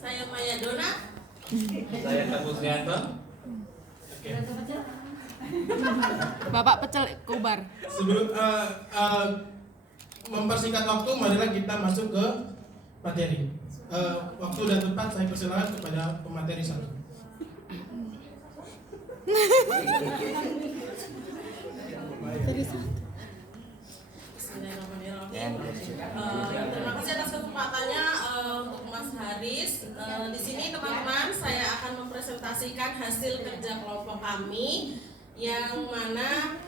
Saya Maya Dona. Saya Teguh Trianto. Oke. Bapak Pecel Kobar. Sebelum mempersingkat waktu, marilah kita masuk ke materi. Waktu dan tempat saya persilakan kepada pemateri satu. Terima kasih atas kesempatannya untuk Mas Haris. Di sini teman-teman saya akan mempresentasikan hasil kerja kelompok kami, yang mana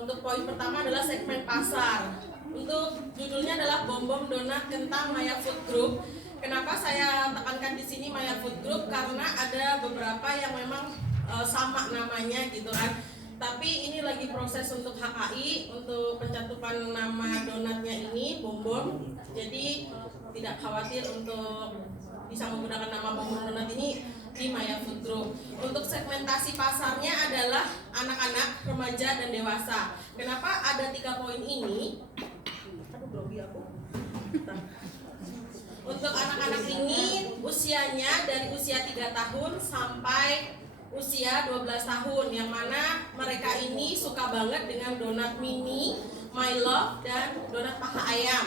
untuk poin pertama adalah segmen pasar. Untuk judulnya adalah Bom Donat Kentang Maya Food Group. Kenapa saya tekankan di sini Maya Food Group? Karena ada beberapa yang memang sama namanya gitu kan. Tapi ini lagi proses untuk HKI, untuk pencatupan nama donatnya ini Bom. Jadi tidak khawatir untuk bisa menggunakan nama Bom Donat ini di Maya Food Group. Untuk segmentasi pasarnya adalah anak-anak, remaja, dan dewasa. Kenapa ada 3 poin ini? Aduh, grogi aku. Untuk anak-anak ini usianya dari usia 3 tahun sampai usia 12 tahun, yang mana mereka ini suka banget dengan donat mini, My Love, dan donat paha ayam.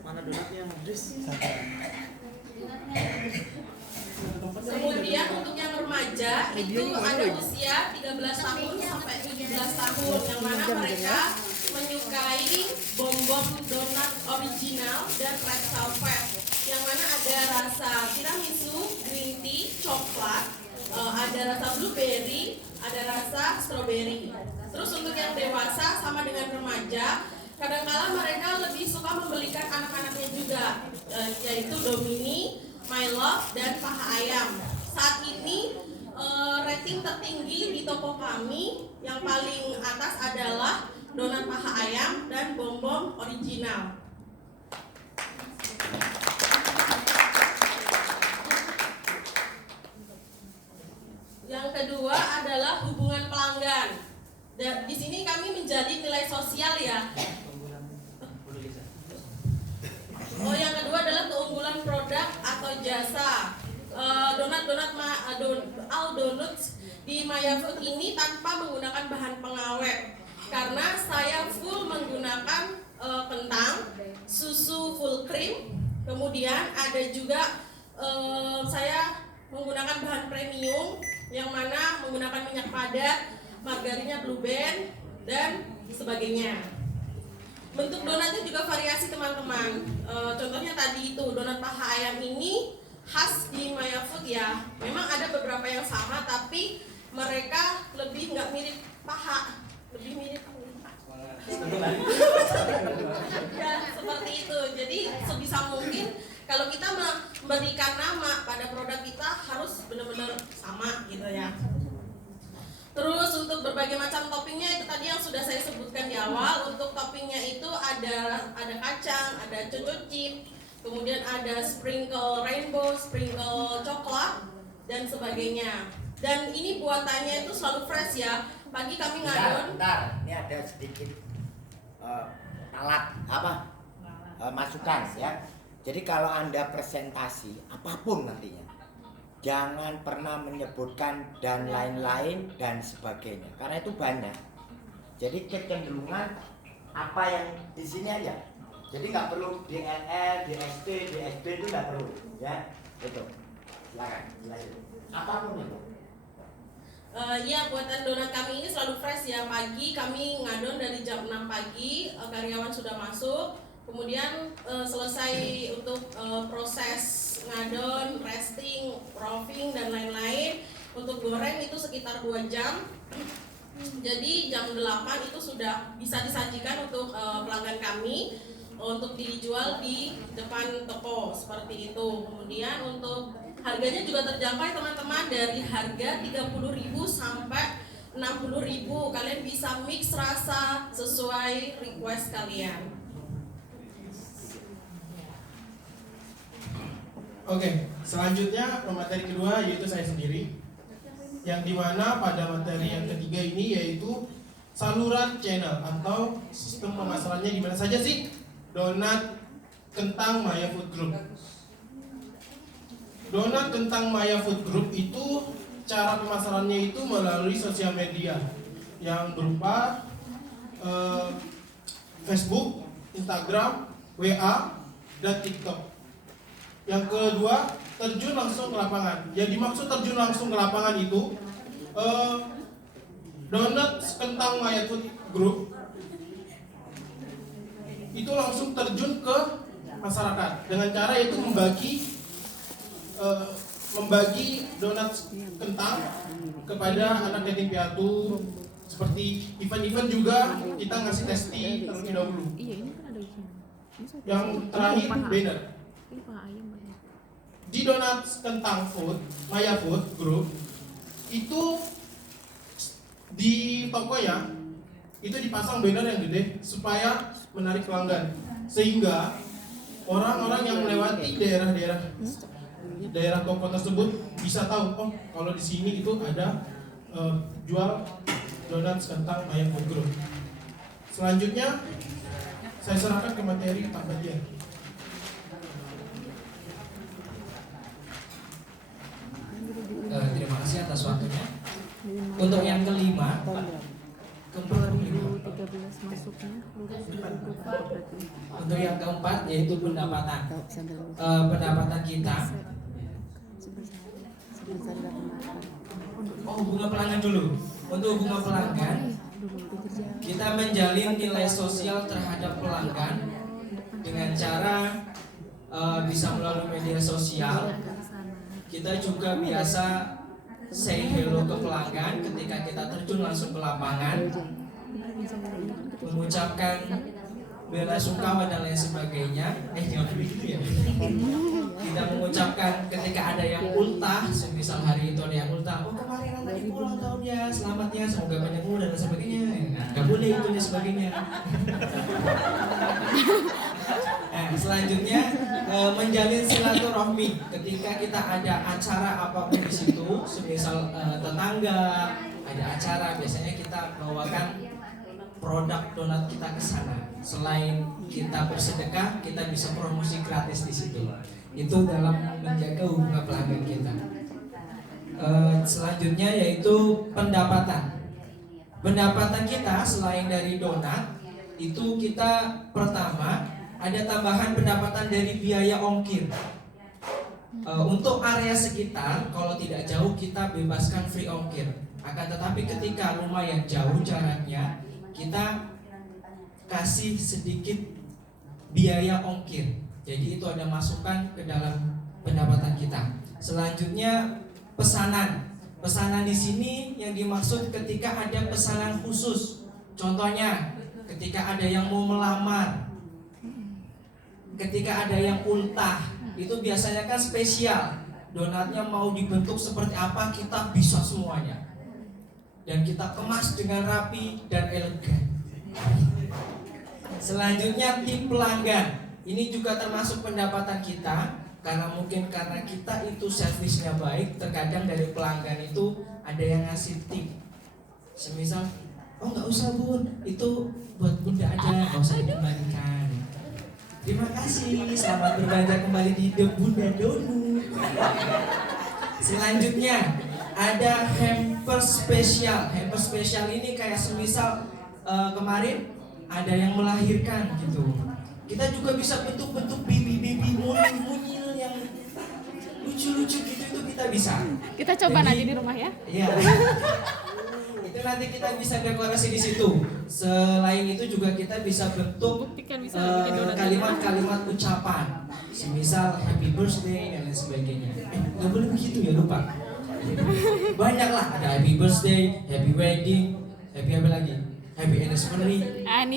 Mana donatnya, Mas? Kemudian untuk yang remaja itu ada usia 13 tahun sampai 17 tahun, yang mana mereka menyukai bom donat original dan red velvet, yang mana ada rasa tiramisu, green tea, coklat, ada rasa blueberry, ada rasa strawberry. Terus untuk yang dewasa sama dengan remaja, kadang-kala mereka lebih suka membelikan anak-anaknya juga, yaitu Domini, My Love, dan paha ayam. Saat ini rating tertinggi di toko kami yang paling atas adalah donat paha ayam dan bom original. Yang kedua adalah hubungan pelanggan. Dan di sini kami menjadi nilai sosial ya. Oh, yang kedua adalah keunggulan produk atau jasa. All donuts di Maya Food ini tanpa menggunakan bahan pengawet, karena saya full menggunakan kentang, susu full cream, kemudian ada juga saya menggunakan bahan premium, yang mana menggunakan minyak padat, margarinnya Blue Band, dan sebagainya. Bentuk donatnya juga variasi teman-teman. Contohnya tadi itu donat paha ayam ini khas di Maya Food ya. Memang ada beberapa yang sama, tapi mereka lebih nggak mirip paha, lebih mirip ya, seperti itu. Jadi sebisa mungkin kalau kita memberikan nama pada produk kita harus benar-benar sama gitu ya. Terus untuk berbagai macam toppingnya itu tadi yang sudah saya sebutkan di awal. Untuk toppingnya itu ada kacang, ada choco chip, kemudian ada sprinkle rainbow, sprinkle coklat, dan sebagainya. Dan ini buatannya itu selalu fresh ya. Pagi kami ngadon. Bentar, ini ada sedikit masukan ya. Jadi kalau Anda presentasi apapun nantinya, jangan pernah menyebutkan dan lain-lain dan sebagainya, karena itu banyak. Jadi kecenderungan apa yang di sini aja. Jadi nggak perlu DLL, DSP, DSB itu nggak perlu, ya. Itu. Silakan. Apapun itu. Ya, buatan donat kami ini selalu fresh ya. Pagi kami ngadon dari jam 6 pagi, karyawan sudah masuk. Kemudian selesai untuk proses ngadon, resting, roving, dan lain-lain. Untuk goreng itu sekitar 2 jam. Jadi jam 8 itu sudah bisa disajikan untuk pelanggan kami untuk dijual di depan toko seperti itu. Kemudian untuk harganya juga terjangkau teman-teman, dari harga 30.000 sampai 60.000. Kalian bisa mix rasa sesuai request kalian. Oke, selanjutnya materi kedua yaitu saya sendiri, yang dimana pada materi yang ketiga ini yaitu saluran channel atau sistem pemasarannya gimana saja sih donat Kentang Maya Food Group. Donat Kentang Maya Food Group itu cara pemasarannya itu melalui sosial media yang berupa Facebook, Instagram, WA, dan TikTok. Yang kedua, terjun langsung ke lapangan. Yang dimaksud terjun langsung ke lapangan itu Donat Kentang Maya Food Group itu langsung terjun ke masyarakat dengan cara itu membagi donat kentang kepada anak yatim piatu. Seperti event-event juga kita ngasih testing terlebih dahulu. Yang terakhir banner. Di Donat Kentang Food, Maya Food Group itu di tokonya itu dipasang banner yang gede supaya menarik pelanggan, sehingga orang-orang yang melewati daerah toko tersebut bisa tahu, oh kalau di sini itu ada jual donat kentang Maya Food Group. Selanjutnya saya serahkan ke materi Pak Badian. Terima kasih atas waktunya. Untuk yang kelima, untuk yang keempat yaitu pendapatan. Pendapatan kita. Oh, hubungan pelanggan dulu. Untuk hubungan pelanggan, kita menjalin nilai sosial terhadap pelanggan dengan cara bisa melalui media sosial. Kita juga biasa say hello ke pelanggan ketika kita terjun langsung ke lapangan, mengucapkan bela sungkawa dan lain sebagainya. Jangan begitu ya. Kita mengucapkan ketika ada yang ultah, semisal hari itu ada yang ultah, oh kemarin lagi pulang tahunnya, selamat ya, semoga banyak umur dan sebagainya. Nggak boleh itu dan sebagainya. Selanjutnya menjalin silaturahmi ketika kita ada acara apapun di situ, semisal tetangga ada acara, biasanya kita bawakan produk donat kita ke sana. Selain kita bersedekah, kita bisa promosi gratis di situ. Itu dalam menjaga hubungan pelanggan kita. Selanjutnya yaitu pendapatan. Pendapatan kita selain dari donat, itu kita pertama ada tambahan pendapatan dari biaya ongkir. Untuk area sekitar, kalau tidak jauh kita bebaskan free ongkir. Akan tetapi ketika lumayan jauh jaraknya, kita kasih sedikit biaya ongkir. Jadi itu ada masukan ke dalam pendapatan kita. Selanjutnya pesanan. Pesanan di sini yang dimaksud ketika ada pesanan khusus. Contohnya ketika ada yang mau melamar, ketika ada yang ultah, itu biasanya kan spesial. Donatnya mau dibentuk seperti apa, kita bisa semuanya. Dan kita kemas dengan rapi dan elegan. Selanjutnya tip pelanggan. Ini juga termasuk pendapatan kita, karena mungkin karena kita itu servisnya baik, terkadang dari pelanggan itu ada yang ngasih tip. Semisal, oh nggak usah bun, itu buat bunda aja, nggak usah dikembalikan. Terima kasih, selamat berbelanja kembali di The Bunda Donut. Selanjutnya ada hamper spesial. Hamper spesial ini kayak semisal kemarin ada yang melahirkan gitu. Kita juga bisa bentuk-bentuk bibi-bibi mungil yang lucu-lucu gitu, itu kita bisa. Kita coba nanti di rumah ya. Iya. Itu nanti kita bisa dekorasi di situ. Selain itu juga kita bisa bentuk kalimat-kalimat ucapan, semisal happy birthday dan lain sebagainya. Nggak boleh begitu ya, lupa. Banyak lah, ada happy birthday, happy wedding, happy apa lagi? Happy anniversary. I'm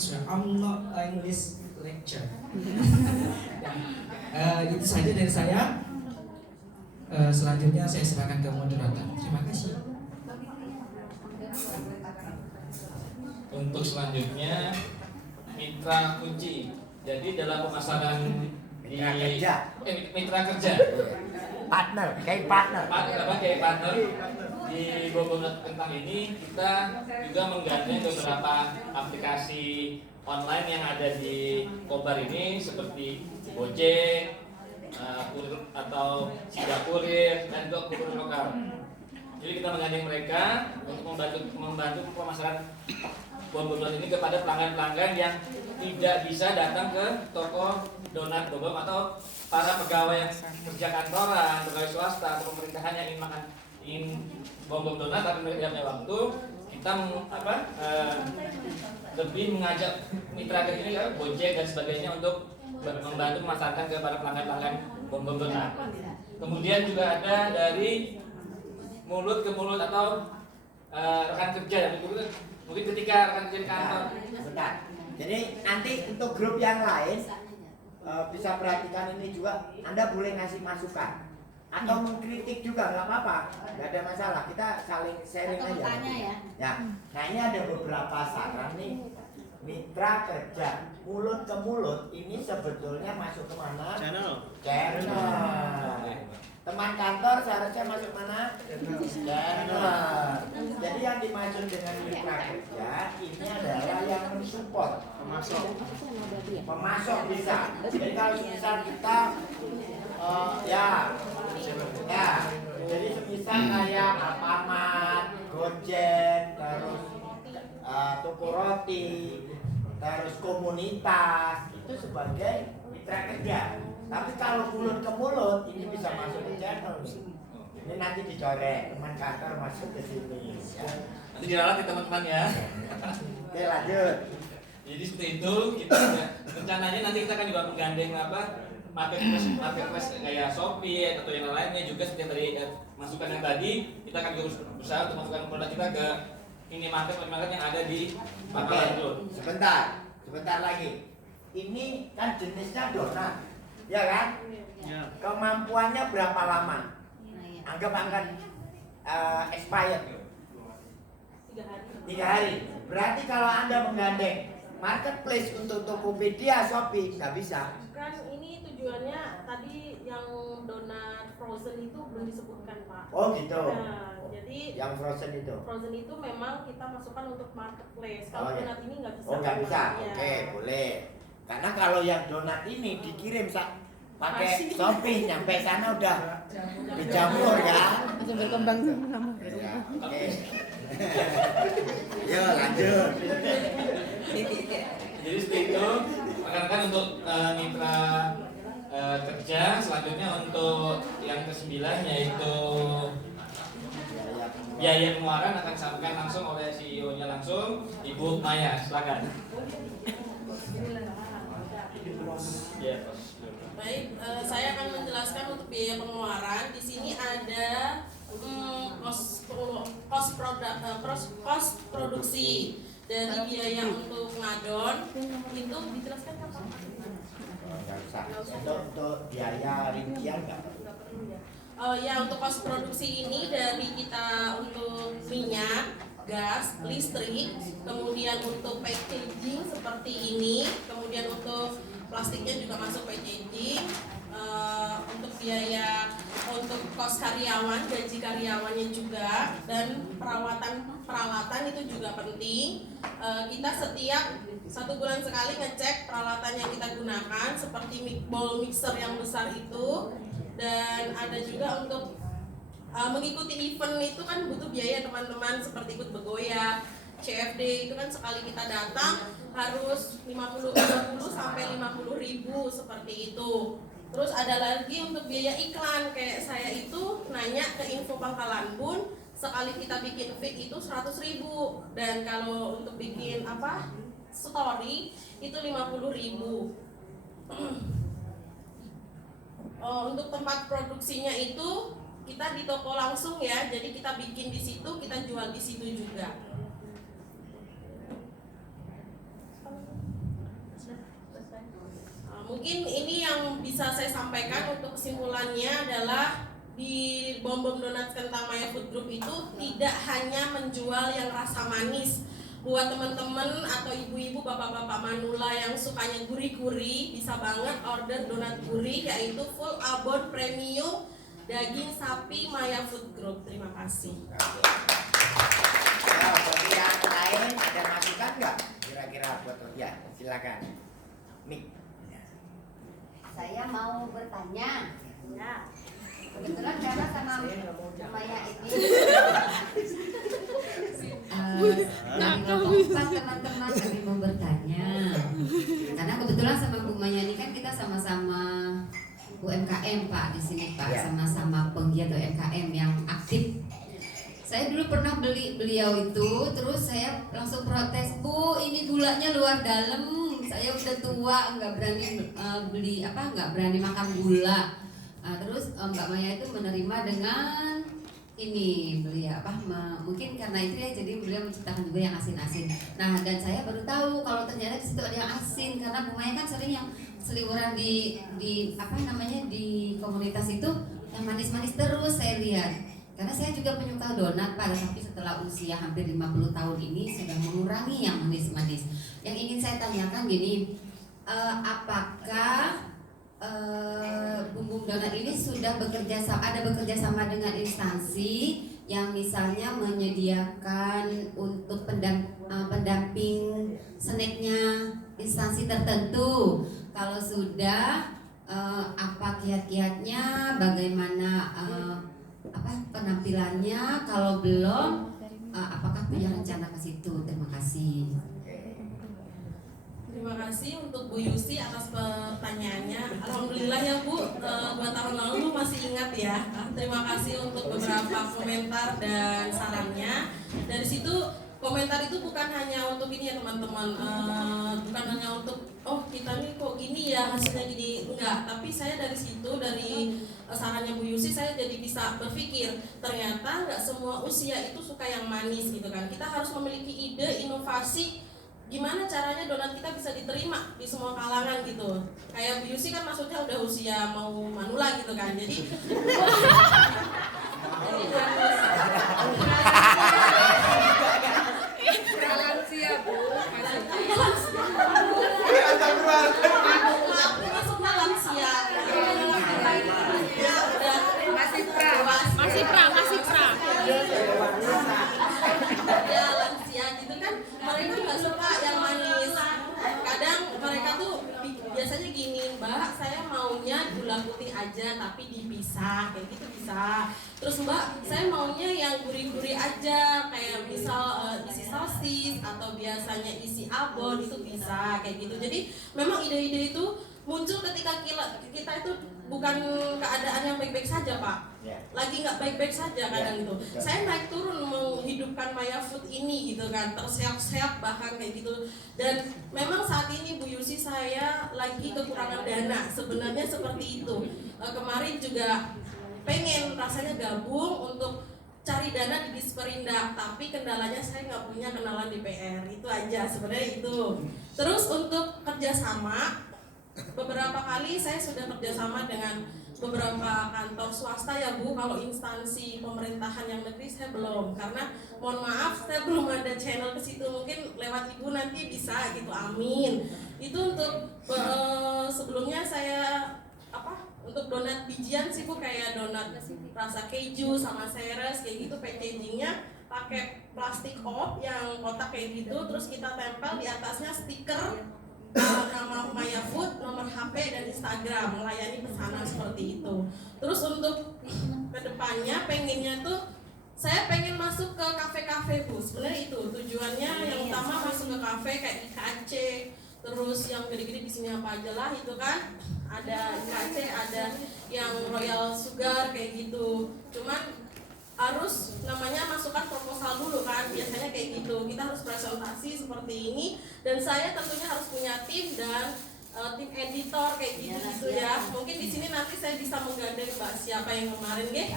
sorry, I'm not English lecture. Itu saja dari saya. Selanjutnya saya serahkan ke moderator. Terima kasih. Untuk selanjutnya mitra kunci. Jadi dalam pemasaran Mitra kerja. Mitra kerja. Partner, kayak partner. Kayak partner. di Bom Donat Kentang ini kita juga menggandeng beberapa aplikasi online yang ada di Kobar ini seperti Gojek, kurir atau Sidak Kurir dan juga kurir lokal. Jadi kita menggandeng mereka untuk membantu pemasaran Bom Donat ini kepada pelanggan-pelanggan yang tidak bisa datang ke toko donat Bom atau para pegawai yang kerja kantoran, pegawai swasta atau pemerintahan yang ingin Bom Donat tapi mereka tidak punya waktu. Kita lebih mengajak mitra kerja ya, Gojek dan sebagainya untuk membantu memasarkan kepada pelanggan-pelanggan Bom Donat. Kemudian juga ada dari mulut ke mulut atau rekan kerja. Mungkin ketika rekan kerja di kantor. Bentar. Jadi nanti untuk grup yang lain bisa perhatikan ini juga. Anda boleh ngasih masukan atau mengkritik juga nggak apa-apa, nggak ada masalah. Kita saling sharing Atau aja. bertanya ya. Ya. Nah ini ada beberapa saran nih. Mitra kerja mulut ke mulut ini sebetulnya masuk ke mana? Channel. Teman kantor seharusnya masuk mana? Channel. Jadi yang dimaksud dengan mitra kerja ini adalah yang mensupport, pemasok bisa. Jadi kalau misal kita jadi semisal kayak Alfamart, Gojek, terus toko roti, terus komunitas itu sebagai mitra kerja. Tapi kalau mulut ke mulut ini bisa masuk ke channel. Ini nanti dicoret, teman kantor masuk ke sini. Ya. Nanti diralat ya teman-teman ya. Oke lanjut. Jadi seperti itu kita rencananya nanti kita akan juga menggandeng marketplace kayak Shopee atau yang lainnya juga seperti yang tadi masukan yang tadi kita akan juga berusaha untuk masukkan produk kita ke ini market yang ada di pasaran dulu. Sebentar lagi. Ini kan jenisnya donat, ya kan? Ya. Kemampuannya berapa lama? Anggap expired 3 hari. Berarti kalau Anda menggandeng marketplace untuk Tokopedia, Shopee nggak bisa. Kan ini tujuannya tadi yang donat frozen itu belum disebutkan, Pak. Oh gitu. Nah, jadi Yang frozen itu memang kita masukkan untuk marketplace. Kalau Oh, iya. donat ini nggak bisa. Oh nggak bisa. Iya. Oke, boleh. Karena kalau yang donat ini dikirim pakai Shopee, nyampe sana udah dijamur ya. Langsung berkembang tuh. Ya, oke. Yo lanjut. Jadi seperti itu rekan-rekan untuk mitra kerja. Selanjutnya untuk yang ke-9 yaitu biaya pengeluaran akan disampaikan langsung oleh CEO-nya langsung, Ibu Maya. Silakan. Ya, Baik, saya akan menjelaskan untuk biaya pengeluaran. Di sini ada cost produksi dari biaya untuk ngadon itu dijelaskan kan Pak? Nggak usah. Untuk biaya rincian nggak perlu. Ya untuk cost produksi ini dari kita untuk minyak, gas, listrik, kemudian untuk packaging seperti ini, kemudian untuk plastiknya juga masuk packaging, untuk biaya untuk kos karyawan, gaji karyawannya juga, dan peralatan itu juga penting. Kita setiap 1 bulan sekali ngecek peralatan yang kita gunakan seperti bowl mixer yang besar itu, dan ada juga untuk mengikuti event itu kan butuh biaya teman-teman, seperti ikut bergoyang, CFD itu kan sekali kita datang harus 50 sampai 50 ribu seperti itu. Terus ada lagi untuk biaya iklan, kayak saya itu nanya ke Info Pangkalan Bun, sekali kita bikin feed itu 100 ribu, dan kalau untuk bikin story itu 50 ribu. Untuk tempat produksinya itu kita di toko langsung ya, jadi kita bikin di situ, kita jual di situ juga. Mungkin ini yang bisa saya sampaikan untuk kesimpulannya adalah di Bom Donat Kentang Maya Food Group itu tidak hanya menjual yang rasa manis. Buat teman-teman atau ibu-ibu, bapak-bapak manula yang sukanya gurih-gurih, bisa banget order donat gurih, yaitu full abon premium daging sapi Maya Food Group. Terima kasih. Ya, bagi yang lain ada masukan nggak? Kira-kira buat ya, silakan. Mik. Saya mau bertanya. Ya. Kebetulan karena sama Maya ini dari keempat teman-teman kami mau bertanya. Karena kebetulan sama Bu Maya ini kan kita sama-sama UMKM Pak di sini Pak, sama-sama penggiat UMKM yang aktif. Saya dulu pernah beli beliau itu, terus saya langsung protes, Bu, ini gulanya luar dalam. Saya udah tua, nggak berani nggak berani makan gula. Terus Mbak Maya itu menerima dengan ini beliau mungkin karena itu ya, jadi beliau menciptakan juga yang asin-asin. Nah, dan saya baru tahu kalau ternyata di situ ada yang asin, karena Bu Maya kan sering yang seliweran di komunitas itu yang manis-manis terus saya lihat. Karena saya juga penyuka donat Pak, tapi setelah usia hampir 50 tahun ini sudah mengurangi yang manis-manis. Yang ingin saya tanyakan gini, apakah Bumbung Donat ini sudah bekerja sama dengan instansi yang misalnya menyediakan untuk pendamping snacknya instansi tertentu? Kalau sudah, apa kiat-kiatnya, bagaimana penampilannya? Kalau belum, apakah punya rencana ke situ? Terima kasih. Terima kasih untuk Bu Yusi atas pertanyaannya. Alhamdulillah ya Bu, 2 tahun lalu masih ingat ya. Terima kasih untuk beberapa komentar dan sarannya. Dari situ komentar itu bukan hanya untuk ini ya teman-teman, bukan hanya untuk kita nih kok gini ya hasilnya gini, enggak. Tapi saya dari situ, dari sarannya Bu Yusi, saya jadi bisa berpikir ternyata nggak semua usia itu suka yang manis gitu kan. Kita harus memiliki ide, inovasi gimana caranya donat kita bisa diterima di semua kalangan gitu. Kayak Bu Yusi kan maksudnya udah usia mau manula gitu kan. Jadi lansia Bu, maksudnya lansia. masih pra. Ya lansia gitu kan, mereka nggak suka yang manis. Kadang mereka tuh biasanya gini, Mbak, saya maunya gula putih aja tapi dipisah, kayak gitu bisa. Terus Mbak, saya maunya yang gurih-gurih aja, kayak misal isi sosis atau biasanya isi abon, itu bisa kayak gitu. Jadi memang ide-ide itu muncul ketika kita itu bukan keadaan yang baik-baik saja Pak, lagi nggak baik-baik saja kadang itu. Saya naik turun menghidupkan Maya Food ini gitu kan, terseok-seok bahkan kayak gitu. Dan memang saat ini Bu Yusi saya lagi kekurangan dana, sebenarnya seperti itu. Kemarin juga pengen rasanya gabung untuk cari dana di Disperindak, tapi kendalanya saya nggak punya kenalan di PR, itu aja sebenarnya itu. Terus untuk kerjasama, beberapa kali saya sudah kerjasama dengan beberapa kantor swasta ya Bu. Kalau instansi pemerintahan yang negeri saya belum, karena mohon maaf saya belum ada channel ke situ. Mungkin lewat Ibu nanti bisa gitu, amin. Itu untuk sebelumnya saya untuk donat bijian sih Bu, kayak donat rasa keju sama seres kayak gitu, packagingnya pakai plastik op yang kotak kayak gitu, terus kita tempel di atasnya stiker nama Maya Food, nomor HP dan Instagram, melayani pesanan seperti itu. Terus untuk kedepannya pengennya tuh saya pengen masuk ke kafe-kafe Bu. Sebenarnya itu tujuannya yang utama, masuk ke kafe kayak IKC, terus yang gede-gede di sini apa aja lah itu kan. Ada IKC, ada yang Royal Sugar kayak gitu. Cuman harus namanya masukkan proposal dulu kan, biasanya kayak gitu. Kita harus presentasi seperti ini, dan saya tentunya harus punya tim dan tim editor kayak gitu ya. Mungkin di sini nanti saya bisa menggandeng Mbak siapa yang kemarin Mbak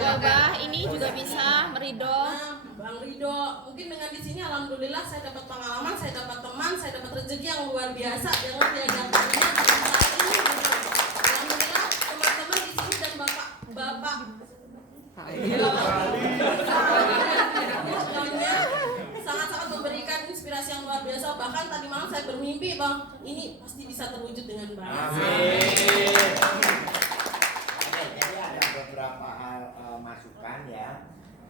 Abah ini juga bisa Merido. Bang Rido. Mungkin dengan di sini alhamdulillah saya dapat pengalaman, saya dapat teman, saya dapat rezeki yang luar biasa dengan piaganya saat ini. Alhamdulillah teman-teman di sini dan bapak sangat-sangat memberikan inspirasi yang luar biasa. bahkan tadi malam saya bermimpi bang, ini pasti bisa terwujud dengan baik. Amin. Oke, jadi ada beberapa hal masukan ya.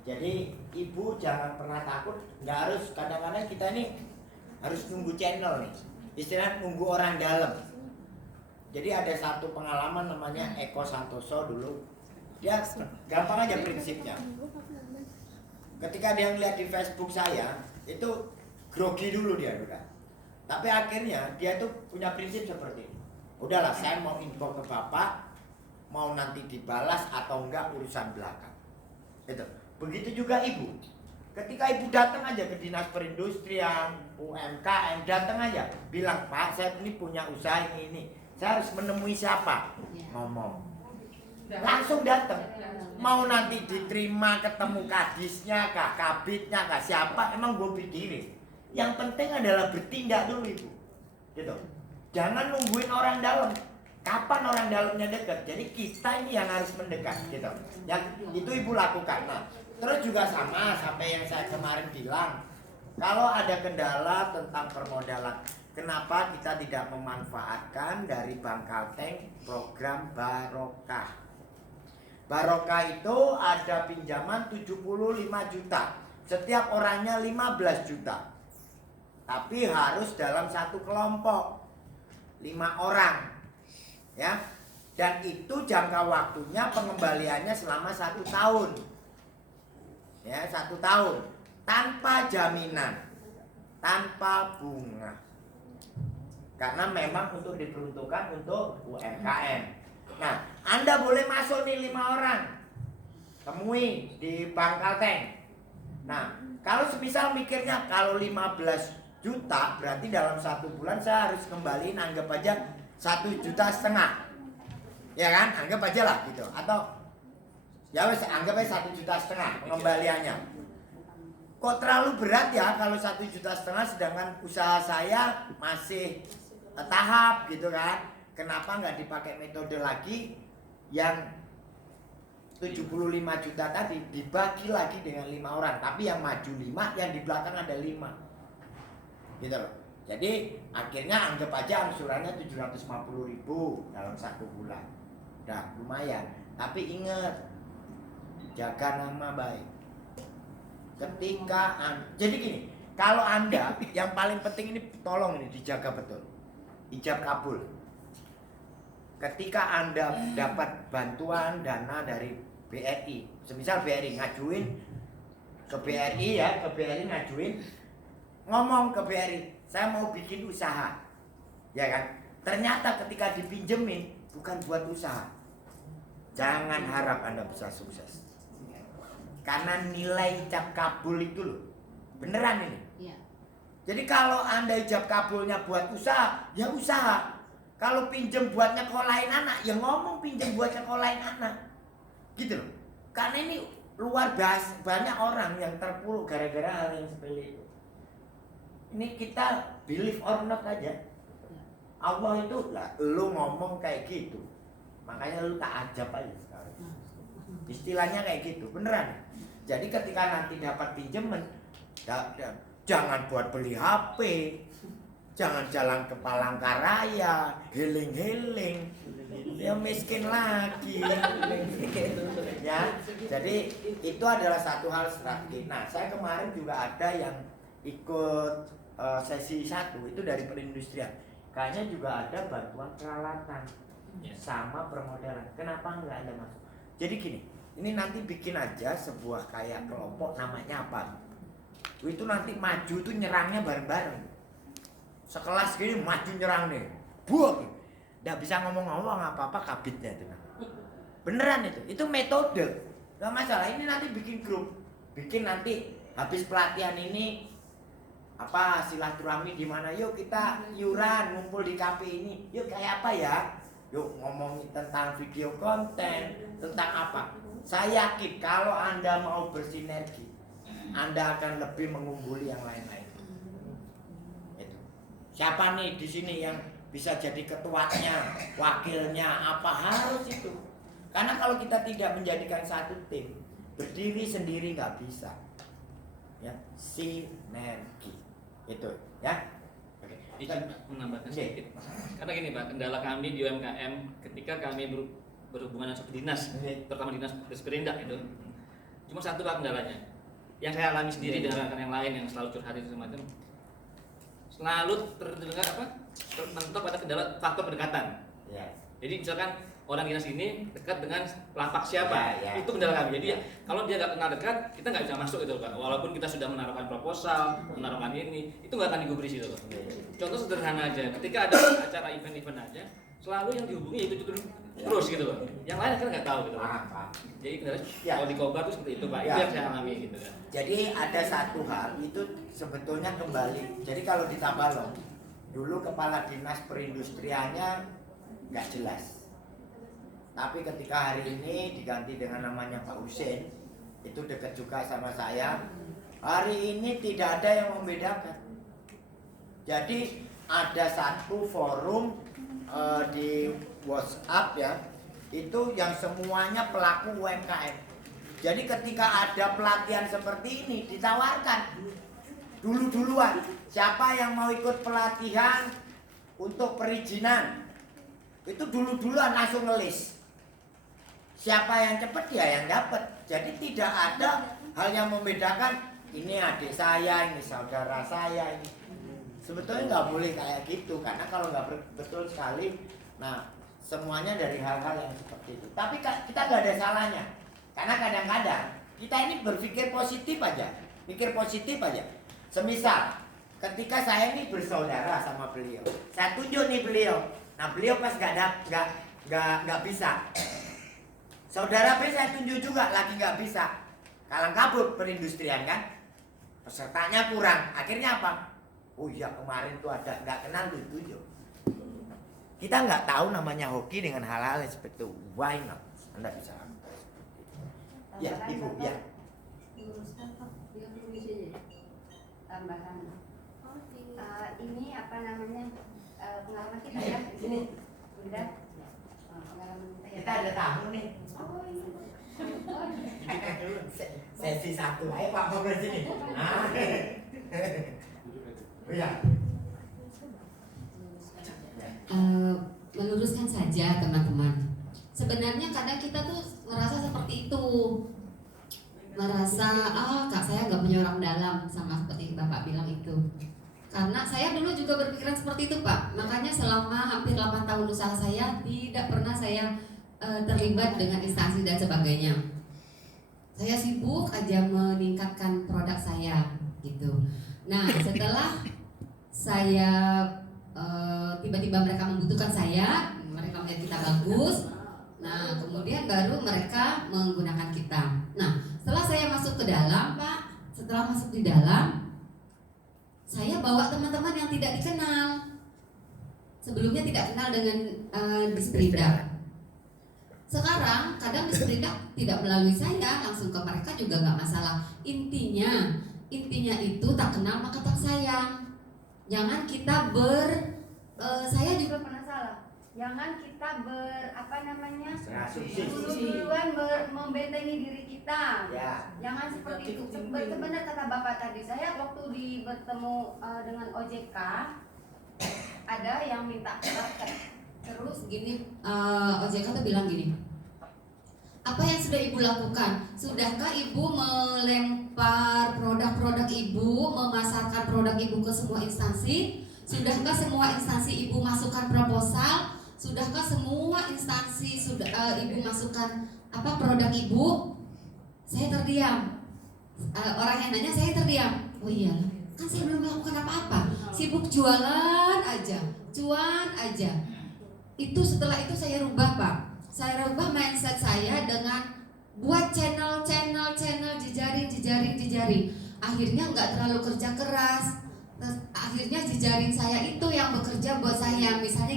Jadi ibu jangan pernah takut, nggak harus, kadang-kadang kita ini harus nunggu channel nih, istilah nunggu orang dalam. Jadi ada satu pengalaman namanya Eko Santoso dulu, dia gampang aja prinsipnya. Ketika dia ngeliat di Facebook saya, itu grogi dulu dia udah. Tapi akhirnya dia tuh punya prinsip seperti ini. Udahlah, saya mau info ke bapak, mau nanti dibalas atau enggak urusan belakang. Itu. Begitu juga ibu. Ketika ibu datang aja ke dinas perindustrian, UMKM, datang aja, bilang Pak, saya ini punya usaha ini. Saya harus menemui siapa? Ngomong. Langsung datang. Mau nanti diterima ketemu kadisnya kah, kabitnya kah, siapa, emang gue pikirin. Yang penting adalah bertindak dulu ibu. Gitu. Jangan nungguin orang dalam. Kapan orang dalamnya dekat? Jadi kita ini yang harus mendekat gitu. Yang itu ibu lakukan. Nah, terus juga sama sampai yang saya kemarin bilang, kalau ada kendala tentang permodalan, kenapa kita tidak memanfaatkan dari Bank Kalteng program Barokah? Barokah itu ada pinjaman 75 juta. Setiap orangnya 15 juta. Tapi harus dalam satu kelompok 5 orang. Ya, dan itu jangka waktunya pengembaliannya selama 1 tahun. Ya, 1 tahun tanpa jaminan, tanpa bunga. Karena memang untuk diperuntukkan untuk UMKM. Nah, Anda boleh masuk nih 5 orang, temui di Bank Kalteng. Nah, kalau semisal mikirnya kalau 15 juta berarti dalam 1 bulan saya harus kembaliin, anggap aja 1,5 juta. Ya kan, anggap aja lah gitu. Atau ya wes anggap aja 1,5 juta pengembaliannya. Kok terlalu berat ya kalau 1,5 juta sedangkan usaha saya masih tahap gitu kan. Kenapa nggak dipakai metode lagi yang 75 juta tadi dibagi lagi dengan 5 orang, tapi yang maju 5, yang di belakang ada 5. Gitu loh. Jadi akhirnya anggap aja angsurannya 750.000 dalam 1 bulan. Udah lumayan. Tapi ingat, jaga nama baik. Jadi gini, kalau Anda yang paling penting ini tolong ini dijaga betul. Ijab kabul. Ketika Anda dapat bantuan dana dari BRI, semisal BRI ngajuin ke BRI ya, ke BRI ngajuin, ngomong ke BRI, saya mau bikin usaha, ya kan? Ternyata ketika dipinjemin bukan buat usaha, jangan harap Anda bisa sukses. Karena nilai ijab kabul itu loh, beneran ini. Iya. Jadi kalau Anda ijab kabulnya buat usaha, ya usaha. Kalau pinjem buat nyekolahin anak, ya ngomong pinjem buat nyekolahin anak, gitu loh. Karena ini luar biasa, banyak orang yang terpuruk gara-gara hal yang sepele itu. Ini kita believe or not aja. Allah itu lah, lu ngomong kayak gitu, makanya lu tak ajab aja sekarang. Istilahnya kayak gitu, beneran. Jadi ketika nanti dapat pinjaman, jangan buat beli HP, jangan jalan ke Palangkaraya, heling-heling, ya miskin lagi. Ya, jadi itu adalah satu hal strategi. Nah, saya kemarin juga ada yang ikut sesi 1 itu dari perindustrian. Kayaknya juga ada bantuan peralatan sama permodalan. Kenapa nggak Anda masuk? Jadi gini, ini nanti bikin aja sebuah kayak kelompok, namanya apa? Itu nanti maju tuh nyerangnya bareng-bareng. Sekelas gini maju nyerang nih, buak. Nggak bisa ngomong-ngomong apa-apa kabitnya itu. Beneran itu metode. Nggak masalah. Ini nanti bikin grup, bikin nanti habis pelatihan ini apa silaturahmi di mana, yuk kita iuran ngumpul di kafe ini, yuk kayak apa ya, yuk ngomongin tentang video konten, tentang apa. Saya yakin kalau Anda mau bersinergi, Anda akan lebih mengungguli yang lain-lain. Itu. Siapa nih di sini yang bisa jadi ketuanya, wakilnya, apa harus itu. Karena kalau kita tidak menjadikan satu tim, berdiri sendiri nggak bisa. Ya, sinergi. Itu ya. izin menambahkan sedikit. Karena gini Pak, kendala kami di UMKM ketika kami berhubungan dengan suatu dinas, terutama dinas Desperindak itu, cuma satu Pak kendalanya, yang saya alami sendiri dengan rekan yang lain yang selalu curhat itu semacam, selalu terdengar mentok pada kendala faktor pendekatan. Ya. Jadi misalkan orang dinas ini dekat dengan lapak siapa, Ya. itu kendala kami. Jadi kalau dia nggak kenal dekat, kita nggak bisa masuk itu Pak. Walaupun kita sudah menaruhkan proposal, menaruhkan ini, itu nggak akan digubris itu Pak. Contoh sederhana aja, ketika ada acara event-event aja, selalu yang dihubungi itu terus gitu Pak. Yang lain kan nggak tahu gitu Pak. Jadi kendala Ya. kalau di Kobar itu seperti itu Pak. Ya. Itu yang saya alami gitu kan. Jadi ada satu hal itu sebetulnya kembali. Jadi kalau di Tabalong dulu kepala dinas perindustriannya nggak jelas. Tapi ketika hari ini diganti dengan namanya Pak Husin, itu dekat juga sama saya. Hari ini tidak ada yang membedakan. Jadi ada satu forum di WhatsApp ya, itu yang semuanya pelaku UMKM. Jadi ketika ada pelatihan seperti ini ditawarkan duluan, siapa yang mau ikut pelatihan untuk perizinan, itu duluan langsung ngelis. Siapa yang cepat dia yang dapat. Jadi tidak ada hal yang membedakan ini adik saya, ini saudara saya ini. Sebetulnya nggak boleh kayak gitu, karena kalau nggak betul sekali, nah semuanya dari hal-hal yang seperti itu. Tapi kita nggak ada salahnya, karena kadang-kadang kita ini berpikir positif aja, pikir positif aja. Semisal ketika saya ini bersaudara sama beliau, saya tunjuk nih beliau, nah beliau pas nggak bisa. Saudara B saya tunjuk juga lagi nggak bisa, kalang kabut perindustrian kan, pesertanya kurang, akhirnya apa? Oh iya kemarin tuh ada nggak kenal tuh tunjuk. Kita nggak tahu namanya hoki dengan hal-hal yang seperti itu. Why not? Anda bisa. Ya ibu ya. Tambahan. Ini apa namanya pengalaman kita ya di sini. Udah. Pengalaman kita ya. Kita ada tamu nih. Oh iya. Sesi satu. Ayo Pak ngobrol sini. Nah. Oh ya. Meluruskan saja teman-teman. Sebenarnya kadang kita tuh merasa seperti itu, merasa kak saya nggak punya orang dalam, sama seperti bapak bilang itu. Karena saya dulu juga berpikiran seperti itu Pak. Makanya selama hampir 8 tahun usaha saya tidak pernah saya terlibat dengan instansi dan sebagainya. Saya sibuk aja meningkatkan produk saya gitu. Nah setelah saya tiba-tiba mereka membutuhkan saya, mereka melihat kita bagus, nah kemudian baru mereka menggunakan kita. Nah setelah saya masuk ke dalam Pak, setelah masuk di dalam, saya bawa teman-teman yang tidak dikenal, sebelumnya tidak kenal dengan Desperindak. Sekarang kadang Desperindak tidak melalui saya, langsung ke mereka juga nggak masalah. Intinya itu tak kenal maka tak sayang. Jangan kita saya juga pernah salah. Jangan kita duluan membentengi diri kita. Ya. Jangan seperti itu. Benar kata Bapak tadi. Saya waktu bertemu dengan OJK, ada yang minta terus gini. OJK tuh bilang gini. Apa yang sudah Ibu lakukan? Sudahkah Ibu melempar produk-produk Ibu, memasarkan produk Ibu ke semua instansi? Sudahkah semua instansi Ibu masukkan proposal? Sudahkah semua instansi Ibu masukkan produk Ibu? Saya terdiam. Orang yang nanya saya terdiam. Oh iya, kan saya belum melakukan apa-apa. Sibuk jualan aja, cuan aja. Setelah itu saya rubah Pak. Saya rubah mindset saya dengan buat channel jejaring. Akhirnya nggak terlalu kerja keras. Akhirnya jejaring saya itu yang bekerja buat saya. Misalnya